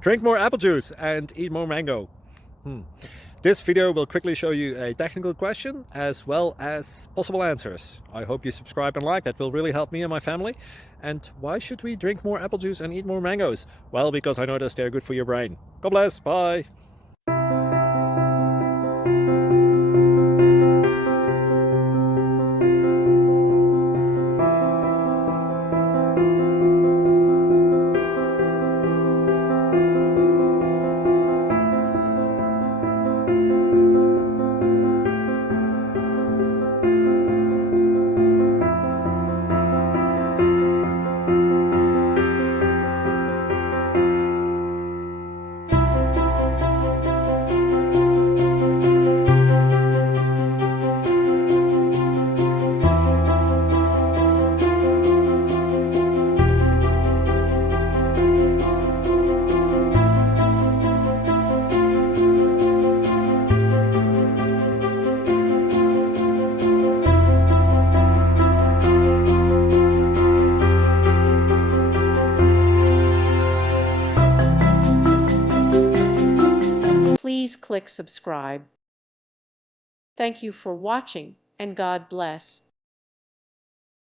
Drink more apple juice and eat more mango. This video will quickly show you a technical question as well as possible answers. I hope you subscribe and like, that will really help me and my family. And why should we drink more apple juice and eat more mangoes? Well, because I noticed they're good for your brain. God bless, bye. Please click subscribe. Thank you for watching, and God bless.